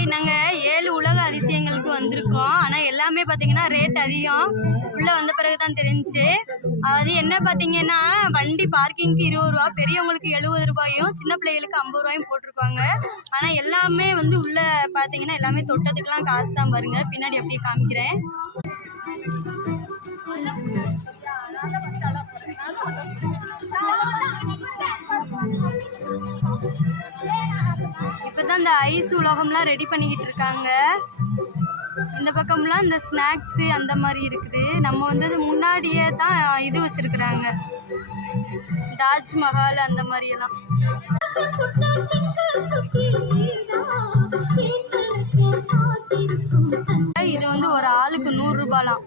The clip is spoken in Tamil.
ஹாய், நாங்கள் 7 உலக அதிசயங்களுக்கு வந்திருக்கோம். ஆனால் எல்லாமே பார்த்தீங்கன்னா ரேட் அதிகம். உள்ளே வந்த பிறகு தான் தெரிஞ்சுச்சு. அது என்ன பார்த்தீங்கன்னா, வண்டி பார்க்கிங்க்கு 20 ரூபா, பெரியவங்களுக்கு 70 ரூபாயும், சின்ன பிள்ளைகளுக்கு 50 ரூபாயும் போட்டிருப்பாங்க. ஆனால் எல்லாமே வந்து உள்ளே பார்த்தீங்கன்னா எல்லாமே தொட்டதுக்கெல்லாம் காசு தான். பாருங்க, பின்னாடி அப்படியே காமிக்கிறேன். இப்போதான் இந்த ஐஸ் உலகம்லாம் ரெடி பண்ணிக்கிட்டு இருக்காங்க. இந்த பக்கம்லாம் இந்த ஸ்நாக்ஸு அந்த மாதிரி இருக்குது. நம்ம வந்து முன்னாடியே தான் இது வச்சிருக்கிறாங்க, தாஜ்மஹால் அந்த மாதிரியெல்லாம். இது வந்து ஒரு ஆளுக்கு 100 ரூபாலாம்.